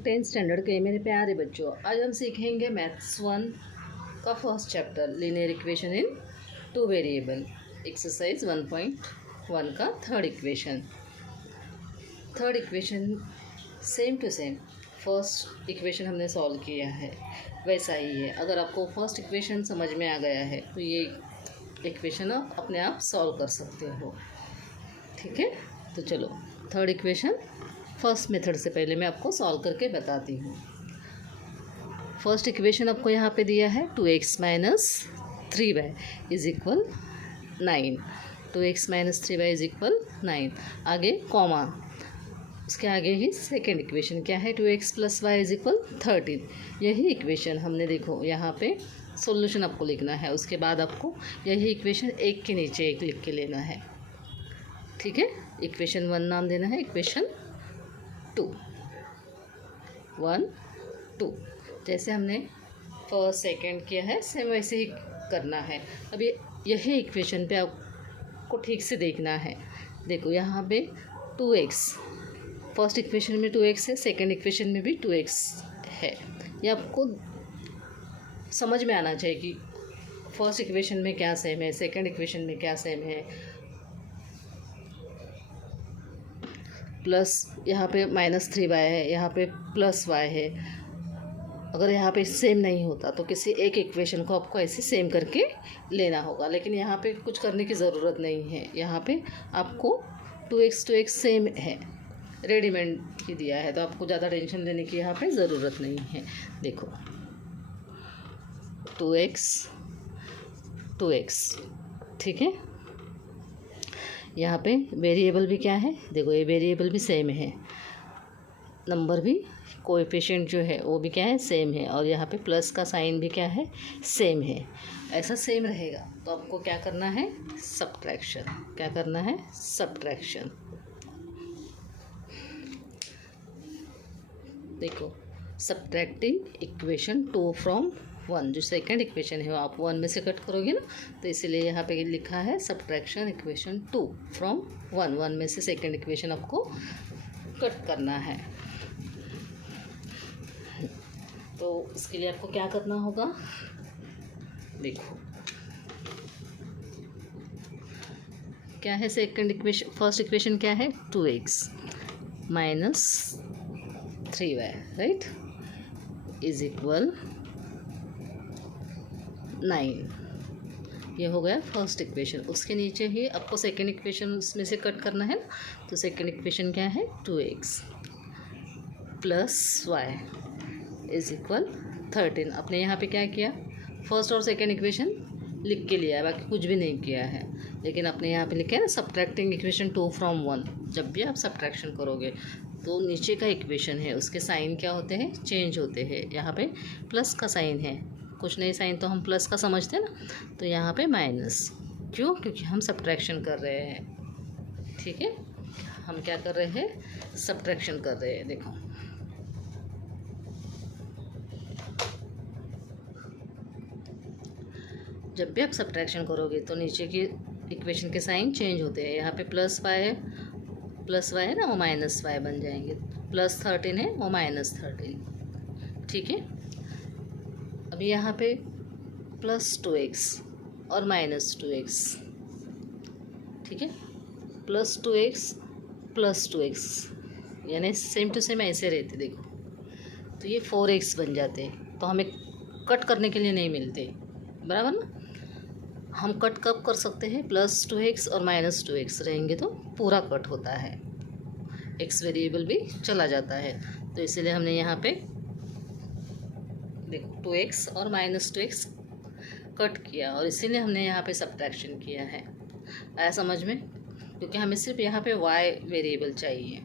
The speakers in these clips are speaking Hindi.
10th स्टैंडर्ड के मेरे प्यारे बच्चों, आज हम सीखेंगे मैथ्स 1 का first chapter linear equation in two variable, exercise 1.1 का third equation. Same to same first equation हमने सॉल्व किया है, वैसा ही है। अगर आपको फर्स्ट इक्वेशन समझ में आ गया है तो ये इक्वेशन आप अपने आप सॉल्व कर सकते हो। ठीक है, तो चलो थर्ड इक्वेशन फर्स्ट मेथड से पहले मैं आपको सॉल्व करके बताती हूँ। फर्स्ट इक्वेशन आपको यहाँ पे दिया है 2x - 3y is equal 9। 2x - 3y is equal 9। आगे कॉमा, उसके आगे ही सेकेंड इक्वेशन क्या है, 2x + y इज इक्वल 13। यही इक्वेशन हमने देखो यहाँ पे सॉल्यूशन आपको लिखना है, उसके बाद आपको यही इक्वेशन एक के नीचे एक लिख के लेना है। ठीक है, इक्वेशन 1 नाम देना है इक्वेशन 1 2। जैसे हमने फर्स्ट सेकंड किया है सेम वैसे ही करना है। अब यही इक्वेशन पे आपको ठीक से देखना है। देखो यहाँ पे 2x, फर्स्ट इक्वेशन में 2x है, सेकंड इक्वेशन में भी 2x है। ये आपको समझ में आना चाहिए कि फर्स्ट इक्वेशन में क्या सेम है, सेकंड इक्वेशन में क्या सेम है। प्लस यहाँ पे -3y है, यहाँ पे +y है। अगर यहाँ पे सेम नहीं होता तो किसी एक इक्वेशन को आपको ऐसे सेम करके लेना होगा, लेकिन यहाँ पे कुछ करने की ज़रूरत नहीं है। यहाँ पे आपको 2x सेम है, रेडीमेड ही दिया है, तो आपको ज़्यादा टेंशन लेने की यहाँ पे ज़रूरत नहीं है। देखो 2x, ठीक है। यहाँ पे वेरिएबल भी क्या है, देखो ये वेरिएबल भी सेम है, नंबर भी कोएफिशिएंट जो है वो भी क्या है, सेम है, और यहाँ पे प्लस का साइन भी क्या है, सेम है। ऐसा सेम रहेगा तो आपको क्या करना है, सब्ट्रैक्शन। क्या करना है, सब्ट्रैक्शन। देखो सब्ट्रैक्टिंग इक्वेशन 2 फ्रॉम 1, जो सेकंड इक्वेशन है वो आप 1 में से कट करोगे ना, तो इसीलिए यहाँ पे लिखा है सब्ट्रैक्शन इक्वेशन 2 फ्रॉम 1। 1 में से सेकंड इक्वेशन आपको कट करना है। तो इसके लिए आपको क्या करना होगा, देखो क्या है सेकंड इक्वेशन, फर्स्ट इक्वेशन क्या है, 2x - 3y right is equal 9। ये हो गया फर्स्ट इक्वेशन। उसके नीचे ही आपको सेकेंड इक्वेशन उसमें से कट करना है, तो सेकेंड इक्वेशन क्या है, 2x + y इज इक्वल 13। आपने यहाँ पे क्या किया, फर्स्ट और सेकेंड इक्वेशन लिख के लिया है, बाकी कुछ भी नहीं किया है। लेकिन आपने यहाँ पे लिखा है ना सब्ट्रैक्टिंग इक्वेशन 2 फ्रॉम 1। जब भी आप सब्ट्रैक्शन करोगे तो नीचे का इक्वेशन है उसके साइन क्या होते हैं, चेंज होते हैं। यहाँ पे प्लस का साइन है, कुछ नहीं साइन तो हम प्लस का समझते हैं ना, तो यहाँ पे माइनस। क्यों, क्योंकि हम सब्ट्रैक्शन कर रहे हैं। ठीक है, हम क्या कर रहे हैं, सब्ट्रैक्शन कर रहे हैं। देखो जब भी आप सब्ट्रैक्शन करोगे तो नीचे की इक्वेशन के साइन चेंज होते हैं। यहाँ पे +y है, +y है ना, वो -y बन जाएंगे। +13 है, वो -13। ठीक है, अभी यहाँ पे +2x और -2x, ठीक है, +2x यानी सेम टू सेम ऐसे रहते। देखो तो ये 4x बन जाते, तो हमें कट करने के लिए नहीं मिलते, बराबर ना। हम कट कब कर सकते हैं, +2x और -2x रहेंगे तो पूरा कट होता है, x वेरिएबल भी चला जाता है। तो इसीलिए हमने यहाँ पे देखो 2x और -2x कट किया, और इसीलिए हमने यहाँ पे सब्ट्रैक्शन किया है। आया समझ में, क्योंकि हमें सिर्फ यहाँ पे y वेरिएबल चाहिए।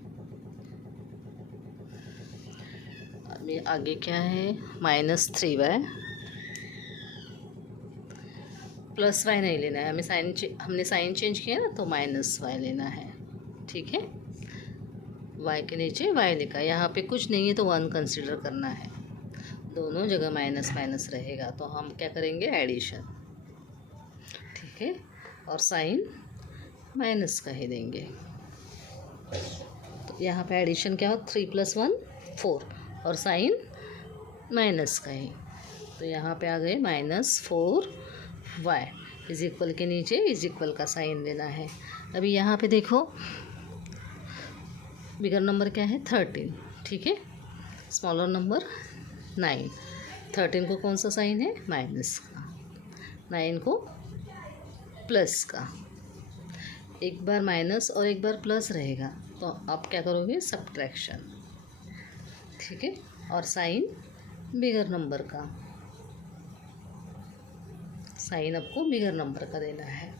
अभी आगे क्या है, -3y +y नहीं लेना है हमें, हमने साइन चेंज किया ना, तो -y लेना है। ठीक है, y के नीचे y लिखा, यहाँ पे कुछ नहीं है तो 1 कंसीडर करना है। दोनों जगह माइनस रहेगा, तो हम क्या करेंगे, एडिशन। ठीक है, और साइन माइनस का ही देंगे। तो यहाँ पे एडिशन क्या हो, 3 + 1 4, और साइन माइनस का ही। तो यहाँ पे आ गए -4y इज इक्वल के नीचे इज इक्वल का साइन देना है। अभी यहाँ पे देखो बिगर नंबर क्या है 13, ठीक है, स्मॉलर नंबर 9। 13 को कौन सा साइन है माइनस का, 9 को प्लस का। एक बार माइनस और एक बार प्लस रहेगा तो आप क्या करोगे सब्ट्रैक्शन, ठीक है। और साइन बिगर नंबर का, साइन आपको बिगर नंबर का देना है।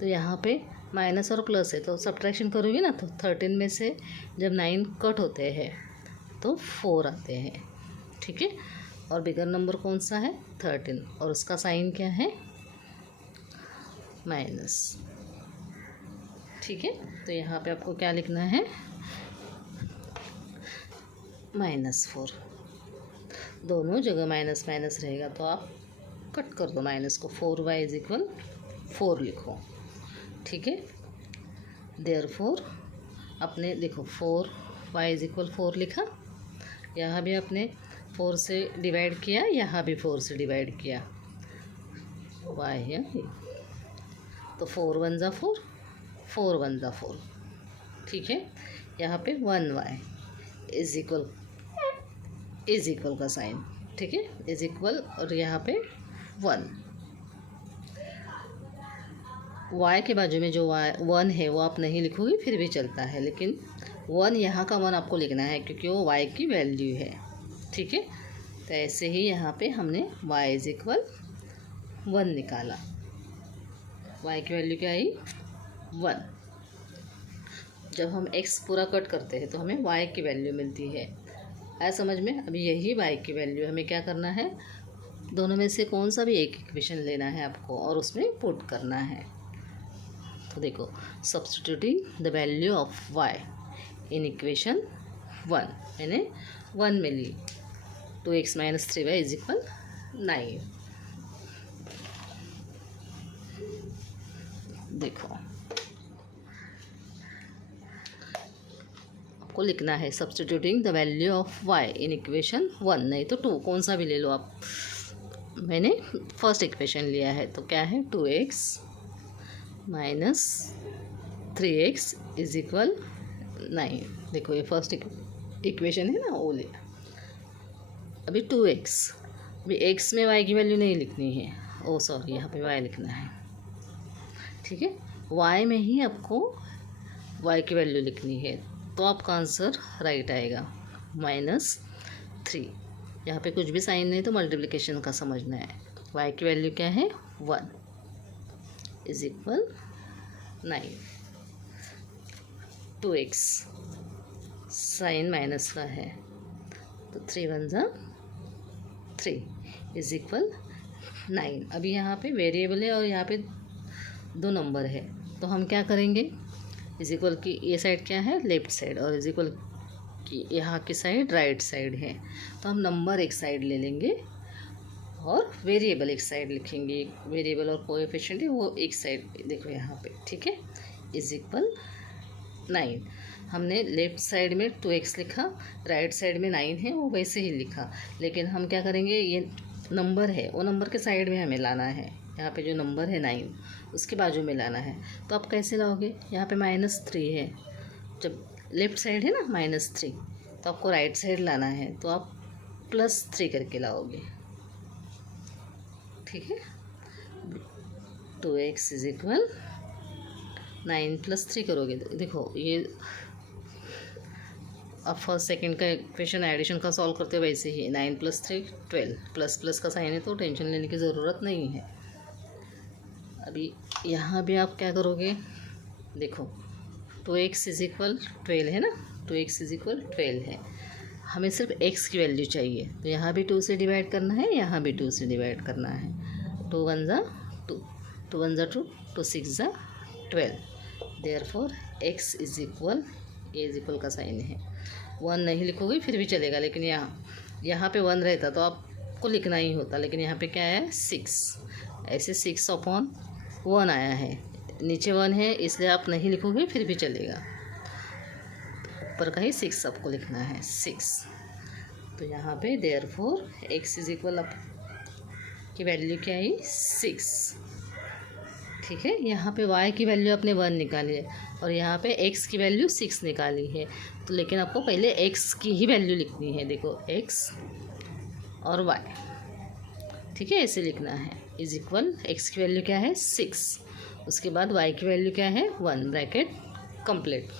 तो यहाँ पे माइनस और प्लस है तो सब्ट्रैक्शन करोगे ना, तो 13 में से जब 9 कट होते हैं तो 4 आते हैं, ठीक है। और बिगर नंबर कौन सा है 13 और उसका साइन क्या है माइनस, ठीक है। तो यहाँ पे आपको क्या लिखना है -4, दोनों जगह माइनस माइनस रहेगा तो आप कट कर दो माइनस को, 4y इज इक्वल 4 लिखो, ठीक है। देयरफॉर अपने देखो 4y इज इक्वल 4 लिखा, यहाँ भी आपने 4 से डिवाइड किया, यहाँ भी 4 से डिवाइड किया, y है तो 4 1 ज़ा 4, 4 1 ज़ा 4, ठीक है। यहाँ पे 1y इज इक्वल का साइन, ठीक है, इज इक्वल, और यहाँ पे 1, y के बाजू में जो 1 है वो आप नहीं लिखोगे फिर भी चलता है, लेकिन 1 यहाँ का 1 आपको लिखना है क्योंकि वो y की वैल्यू है, ठीक है। तो ऐसे ही यहाँ पे हमने y इज इक्वल 1 निकाला, y की वैल्यू क्या आई 1। जब हम x पूरा कट करते हैं तो हमें y की वैल्यू मिलती है, आया समझ में। अभी यही y की वैल्यू हमें क्या करना है, दोनों में से कौन सा भी एक इक्वेशन लेना है आपको और उसमें पुट करना है। तो देखो substituting the value of y in equation 1, मैंने 1 में ली, 2x - 3y इज इक्वल 9। देखो आपको लिखना है substituting the value of y in equation 1, नहीं तो 2, कौन सा भी ले लो आप। मैंने फर्स्ट इक्वेशन लिया है तो क्या है 2x - 3x इज इक्वल 9। देखो ये फर्स्ट इक्वेशन है ना, वो लिया। अभी 2x, अभी x में y की वैल्यू नहीं लिखनी है, ओ सॉरी यहाँ पे y लिखना है, ठीक है। y में ही आपको y की वैल्यू लिखनी है तो आपका आंसर राइट आएगा -3। यहाँ पे कुछ भी साइन नहीं तो मल्टीप्लिकेशन का समझना है। y की वैल्यू क्या है 1 is equal 9, 2x sign minus का है तो 3 1 ज़ा 3 इज इक्वल 9। अभी यहाँ पे वेरिएबल है और यहाँ पे 2 नंबर है तो हम क्या करेंगे, इज इक्वल की ये साइड क्या है लेफ्ट साइड और इज इक्वल की यहाँ की साइड राइट साइड है, तो हम नंबर एक साइड ले लेंगे और वेरिएबल एक साइड लिखेंगे। वेरिएबल और कोएफिशिएंट है वो एक साइड, देखो यहाँ पे, ठीक है, इज इक्वल 9। हमने लेफ्ट साइड में 2x लिखा, राइट साइड में 9 है वो वैसे ही लिखा, लेकिन हम क्या करेंगे, ये नंबर है वो नंबर के साइड में हमें लाना है। यहाँ पे जो नंबर है 9 उसके बाजू में लाना है, तो आप कैसे लाओगे, यहाँ पे -3 है, जब लेफ्ट साइड है ना -3 तो आपको राइट साइड लाना है तो आप +3 करके लाओगे, ठीक है। 2x इज इक्वल 9 + 3 करोगे, देखो ये अब फर्स्ट सेकंड का इक्वेशन एडिशन का सॉल्व करते हुए वैसे ही 9 + 3 12, प्लस प्लस का साइन है तो टेंशन लेने की ज़रूरत नहीं है। अभी यहाँ भी आप क्या करोगे, देखो 2x इज इक्वल 12 है ना, 2x इज इक्वल 12 है, हमें सिर्फ x की वैल्यू चाहिए तो यहाँ भी 2 से डिवाइड करना है, यहाँ भी 2 से डिवाइड करना है। 2 1 ज़ा 2, 2 1 ज़ा 2, 2 6 ज़ा 12, therefore x is equal, A is equal का साइन है, 1 नहीं लिखोगे फिर भी चलेगा, लेकिन यहाँ पे 1 रहता तो आपको लिखना ही होता, लेकिन यहाँ पे क्या है 6, ऐसे 6/1 आया है, नीचे 1 है इसलिए आप नहीं लिखोगे फिर भी चलेगा, ऊपर का ही 6 आपको लिखना है 6। तो यहाँ पे therefore x is equal up की वैल्यू क्या है 6, ठीक है। यहाँ पे y की वैल्यू आपने 1 निकाली है और यहाँ पे x की वैल्यू 6 निकाली है, तो लेकिन आपको पहले x की ही वैल्यू लिखनी है। देखो x और y, ठीक है, ऐसे लिखना है। इज इक्वल x की वैल्यू क्या है 6, उसके बाद y की वैल्यू क्या है 1, ब्रैकेट कंप्लीट।